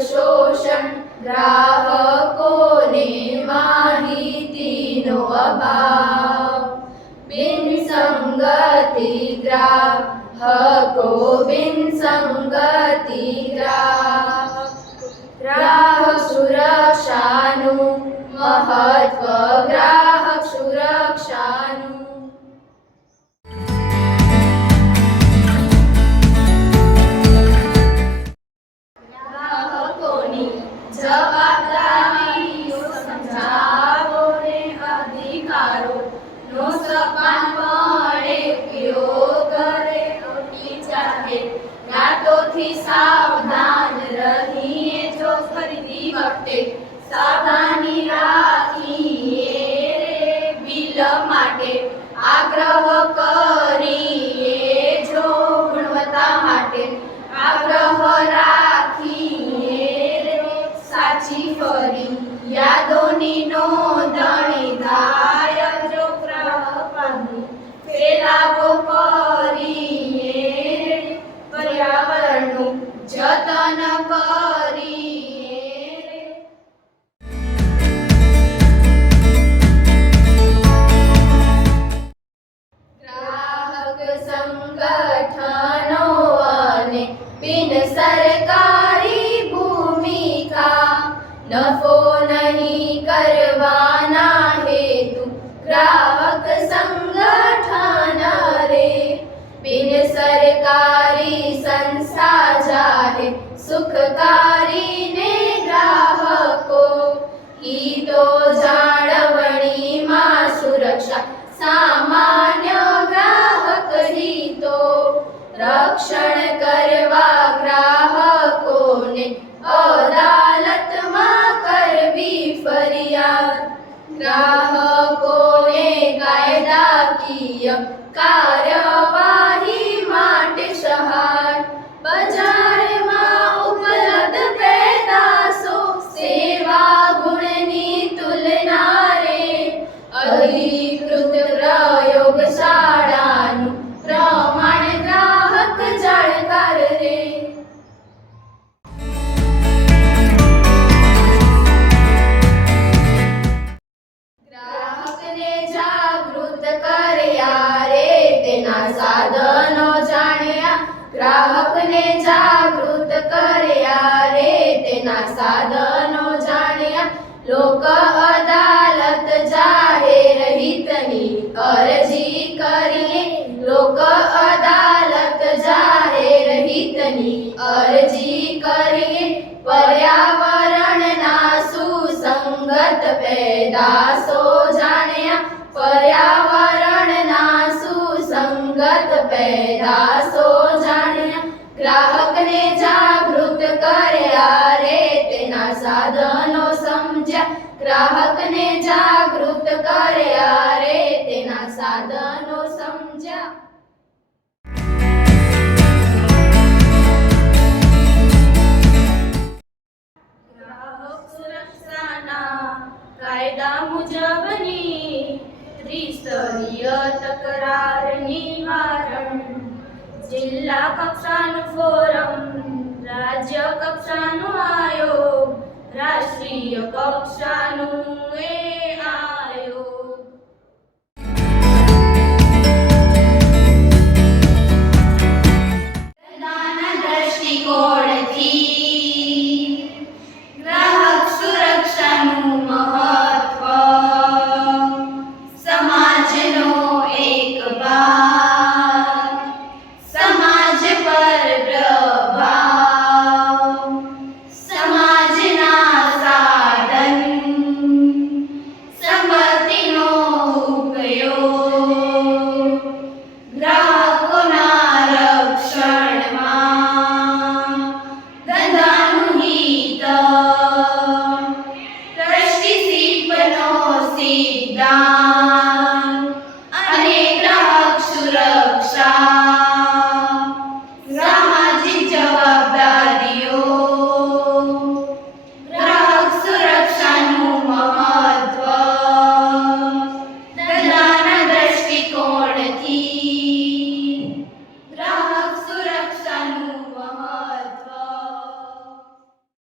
શોષણ, ગ્રાહકોને માહિતીનો અભાવ, બિનસંગતિ ગ્રાહકો, બિનસંગતિ ગ્રાહક સુરક્ષાનું મહત્વ, ગ્રાહક સુરક્ષાનું. ગ્રાહકોની જવાબદારીઓ સમજાવો ને અધિકારોનો સભાનપણે ઉપયોગ કરે. ખોટી જાહેર જાહેરાતોથી સાવધાન રહીએ. જો ખરીદી વખતે સાવધાની રાખીએ રે. બિલ માટે આગ્રહ કરીએ. જો ગુણવત્તા માટે આગ્રહ રાખીએ રે. સાચી ફરિયાદોની નોંધણી થાય. જો ગ્રાહકોની ફેલાવો કરીએ રે. પર્યાવરણનું જતન કરીએ રે. ગ્રાહક સંગઠનો અને બિન સરકારી ભૂમિકા. નફો નહીં કરવાના હેતુ ગ્રાહક સંગઠન રે. બિન સરકારી સંસ્થા જાહેર સુખકારીને ગ્રાહકો. હિતો જાળવણીમાં સુરક્ષા સામાન્ય ગ્રાહક હિતો. રક્ષણ કરવા ગ્રાહકોને અદાલતમાં કરવી ફરિયાદ. ગ્રાહકોને કાયદાકીય કાર્યવાહી માટે સહાય. બજારમાં ઉપલબ્ધ પેદાશો સેવા ગુણની તુલના રે. અધિકૃત પ્રયોગશાળાનું પ્રમાણ ગ્રાહક જાણકાર રે. ગ્રાહકને જાગૃત કર્યા રે. તેના સાધનો જાણ્યા. ગ્રાહકને જાગૃત કર્યા રે. તેના સાધનો જાણ્યા. લોક અદાલત જાહેર હિતની અરજી કરીએ. લોક અદાલત જાહેર હિતની અરજી કરીએ. પર્યાવરણના સુસંગત પેદાશો જાણ્યા. પર્યાવરણના સુસંગત પેદાશો જાણ્યા. ગ્રાહકને જાગૃત કર્યા રે. તેના સાધનો સમજ્યા. ગ્રાહકને જાગૃત કર્યા રે. તેના સાધનો સમજ્યા. ગ્રાહક સુરક્ષાના કાયદા મુજબની ત્રિસ્તરીય તકરાર નિવારણ. જિલ્લા કક્ષાનું ફોરમ, રાજ્ય કક્ષાનું આયોગ, રાષ્ટ્રીય કક્ષાનું